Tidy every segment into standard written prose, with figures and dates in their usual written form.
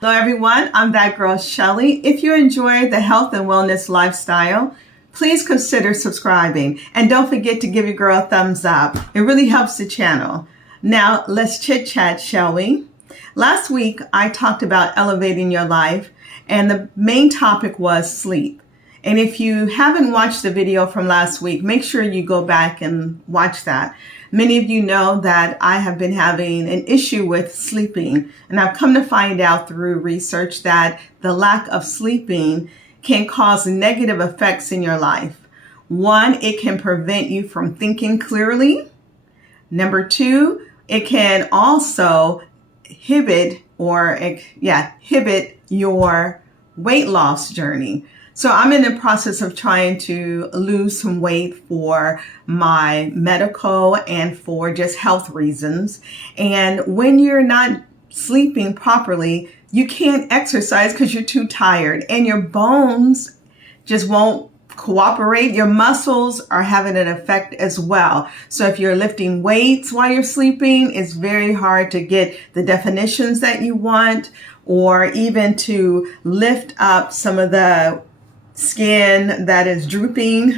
Hello everyone, I'm that girl Shelly. If you enjoy the health and wellness lifestyle, please consider subscribing and don't forget to give your girl a thumbs up. It really helps the channel. Now let's chit chat, shall we? Last week I talked about elevating your life and the main topic was sleep. And if you haven't watched the video from last week, make sure you go back and watch that. Many of you know that I have been having an issue with sleeping, and I've come to find out through research that the lack of sleeping can cause negative effects in your life. One, it can prevent you from thinking clearly. Number two, it can also inhibit your weight loss journey. So I'm in the process of trying to lose some weight for my medical and for just health reasons. And when you're not sleeping properly, you can't exercise because you're too tired and your bones just won't cooperate. Your muscles are having an effect as well. So if you're lifting weights while you're sleeping, it's very hard to get the definitions that you want, or even to lift up some of the skin that is drooping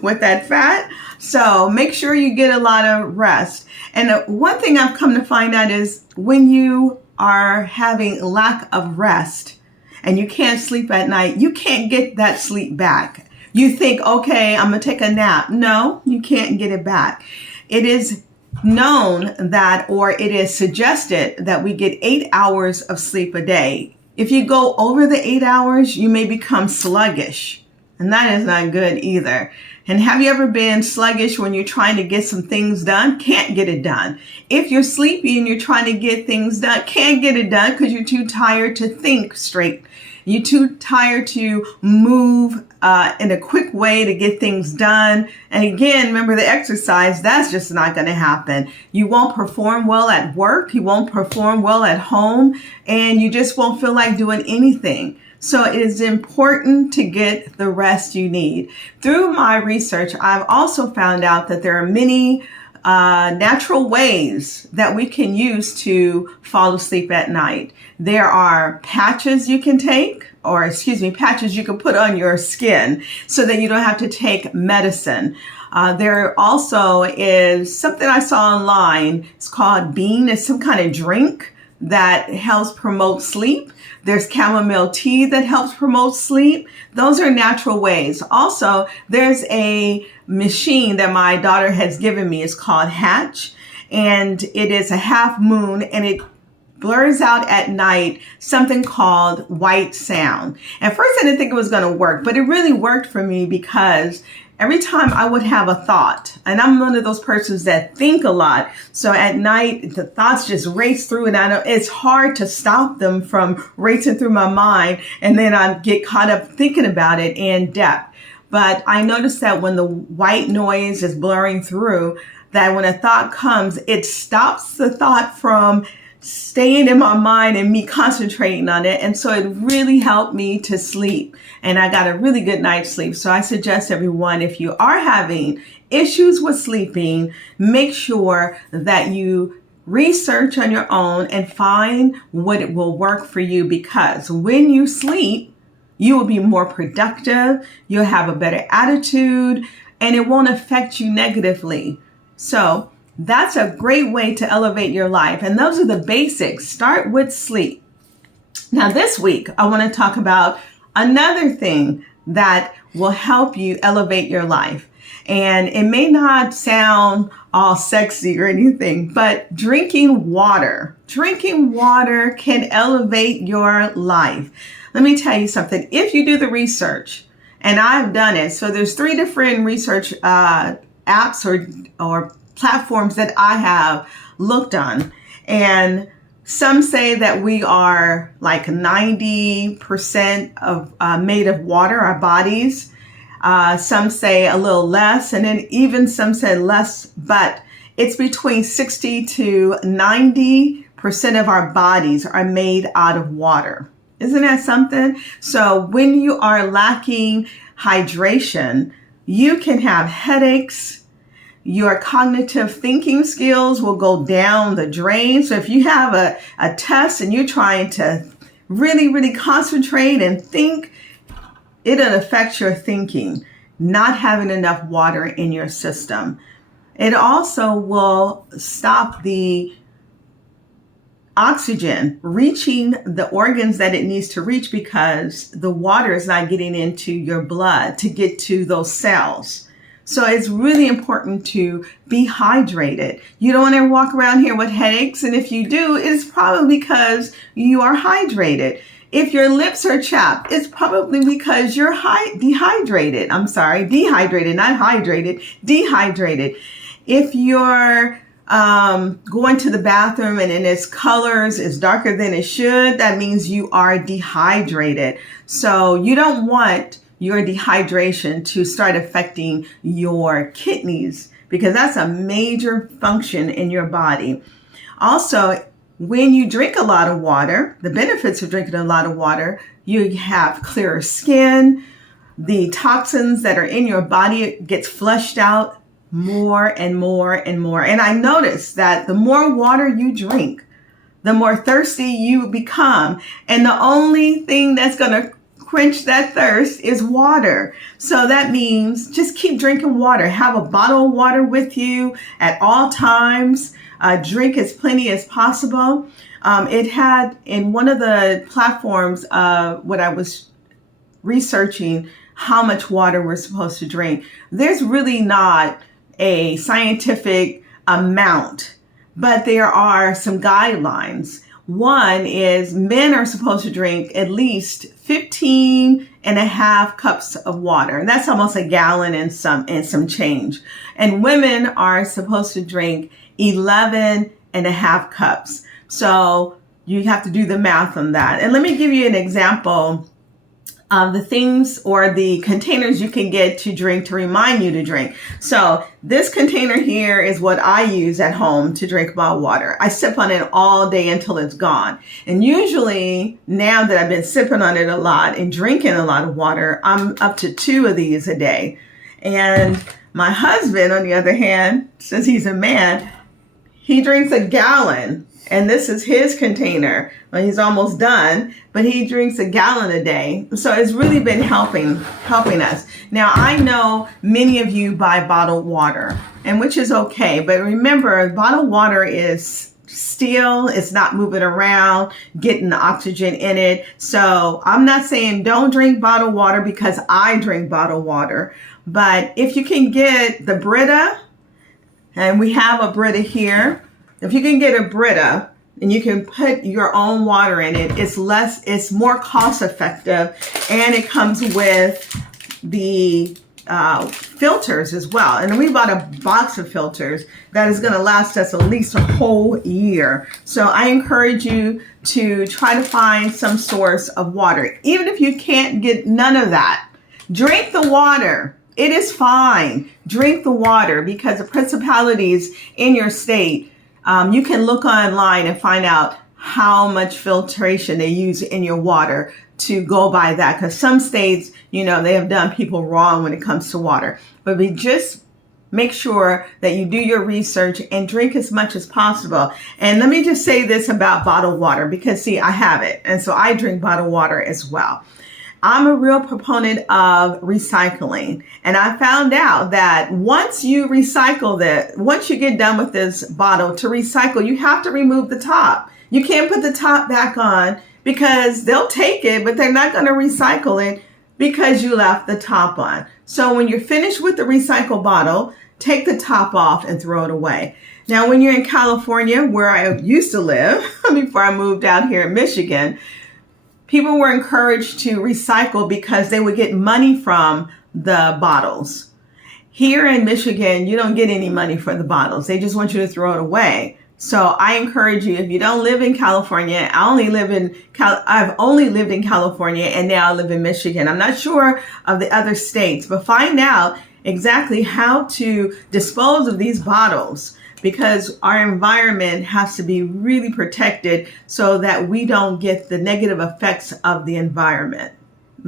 with that fat. So make sure you get a lot of rest. And one thing I've come to find out is when you are having lack of rest and you can't sleep at night, you can't get that sleep back. You think, okay, I'm going to take a nap. No, you can't get it back. It is known that, or it is suggested that we get 8 hours of sleep a day. If you go over the 8 hours, you may become sluggish, and that is not good either. And have you ever been sluggish when you're trying to get some things done? Can't get it done. If you're sleepy and you're trying to get things done, can't get it done because you're too tired to think straight. You're too tired to move in a quick way to get things done. And again, remember the exercise, that's just not going to happen. You won't perform well at work. You won't perform well at home. And you just won't feel like doing anything. So it is important to get the rest you need. Through my research, I've also found out that there are many natural ways that we can use to fall asleep at night. There are patches you can take, patches you can put on your skin so that you don't have to take medicine. There also is something I saw online. It's called Bean. It's some kind of drink that helps promote sleep. There's chamomile tea that helps promote sleep. Those are natural ways. Also, there's a machine that my daughter has given me. It's called Hatch, and it is a half moon, and it blurs out at night something called white sound. At first, I didn't think it was going to work, but it really worked for me because every time I would have a thought, and I'm one of those persons that think a lot. So at night, the thoughts just race through, and I know it's hard to stop them from racing through my mind. And then I get caught up thinking about it in depth. But I noticed that when the white noise is blurring through, that when a thought comes, it stops the thought from staying in my mind and me concentrating on it. And so it really helped me to sleep, and I got a really good night's sleep. So I suggest everyone, if you are having issues with sleeping, make sure that you research on your own and find what it will work for you, because when you sleep, you will be more productive, you'll have a better attitude, and it won't affect you negatively. So that's a great way to elevate your life. And those are the basics. Start with sleep. Now, this week, I want to talk about another thing that will help you elevate your life. And it may not sound all sexy or anything, but drinking water. Drinking water can elevate your life. Let me tell you something. If you do the research, and I've done it, so there's 3 different research apps or platforms that I have looked on, and some say that we are like 90% of made of water, our bodies. Some say a little less, and then even some say less, but it's between 60 to 90% of our bodies are made out of water. Isn't that something? So when you are lacking hydration, you can have headaches. Your cognitive thinking skills will go down the drain. So if you have a test and you're trying to really, really concentrate and think, it'll affect your thinking, not having enough water in your system. It also will stop the oxygen reaching the organs that it needs to reach because the water is not getting into your blood to get to those cells. So it's really important to be hydrated. You don't want to walk around here with headaches, and if you do, it's probably because you are hydrated. If your lips are chapped, it's probably because you're dehydrated. I'm sorry, dehydrated, not hydrated, dehydrated. If you're going to the bathroom and its colors is darker than it should, that means you are dehydrated. So you don't want your dehydration to start affecting your kidneys because that's a major function in your body. Also, when you drink a lot of water, the benefits of drinking a lot of water, you have clearer skin, the toxins that are in your body gets flushed out more and more and more. And I noticed that the more water you drink, the more thirsty you become. And the only thing that's going to quench that thirst is water. So that means just keep drinking water. Have a bottle of water with you at all times. Drink as plenty as possible. It had in one of the platforms what I was researching how much water we're supposed to drink. There's really not a scientific amount, but there are some guidelines. One is men are supposed to drink at least 15 and a half cups of water. And that's almost a gallon and some change. And women are supposed to drink 11 and a half cups. So you have to do the math on that. And let me give you an example of the things or the containers you can get to drink to remind you to drink. So this container here is what I use at home to drink my water. I sip on it all day until it's gone. And usually now that I've been sipping on it a lot and drinking a lot of water, I'm up to 2 of these a day. And my husband, on the other hand, since he's a man, he drinks a gallon. And this is his container. Well, he's almost done, but he drinks a gallon a day. So it's really been helping us. Now, I know many of you buy bottled water, and which is okay. But remember, bottled water is still, it's not moving around, getting the oxygen in it. So I'm not saying don't drink bottled water because I drink bottled water. But if you can get the Brita, and we have a Brita here, if you can get a Brita and you can put your own water in it, it's more cost effective, and it comes with the filters as well. And we bought a box of filters that is going to last us at least a whole year. So I encourage you to try to find some source of water. Even if you can't get none of that, drink the water. It is fine. Drink the water because the principalities in your state, you can look online and find out how much filtration they use in your water to go by that. Because some states, they have done people wrong when it comes to water. But we just make sure that you do your research and drink as much as possible. And let me just say this about bottled water, because see, I have it. And so I drink bottled water as well. I'm a real proponent of recycling. And I found out that once you once you get done with this bottle to recycle, you have to remove the top. You can't put the top back on because they'll take it, but they're not going to recycle it because you left the top on. So when you're finished with the recycle bottle, take the top off and throw it away. Now, when you're in California, where I used to live before I moved out here in Michigan, people were encouraged to recycle because they would get money from the bottles. Here in Michigan, you don't get any money for the bottles. They just want you to throw it away. So I encourage you, if you don't live in California, I've only lived in California, and now I live in Michigan. I'm not sure of the other states, but find out exactly how to dispose of these bottles, because our environment has to be really protected so that we don't get the negative effects of the environment.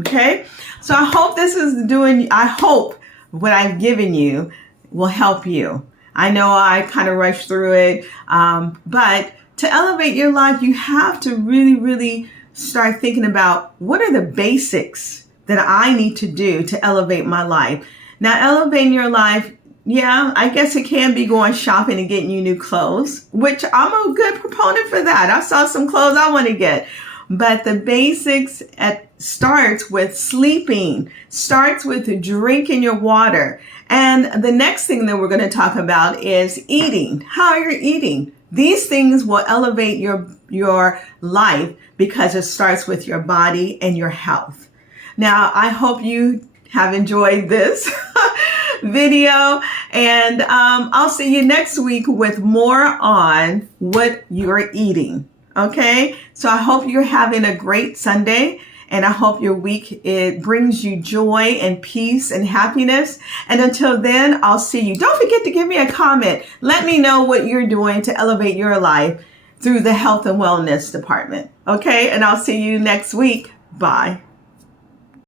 Okay? So I hope what I've given you will help you. I know I kind of rushed through it, but to elevate your life, you have to really, really start thinking about what are the basics that I need to do to elevate my life. Now, elevating your life, yeah, I guess it can be going shopping and getting you new clothes, which I'm a good proponent for that. I saw some clothes I want to get. But the basics starts with sleeping, starts with drinking your water. And the next thing that we're going to talk about is eating, how you're eating. These things will elevate your life because it starts with your body and your health. Now, I hope you have enjoyed this video, and I'll see you next week with more on what you're eating. Okay, so I hope you're having a great Sunday, and I hope your week, it brings you joy and peace and happiness. And until then, I'll see you. Don't forget to give me a comment. Let me know what you're doing to elevate your life through the health and wellness department. Okay, and I'll see you next week. Bye.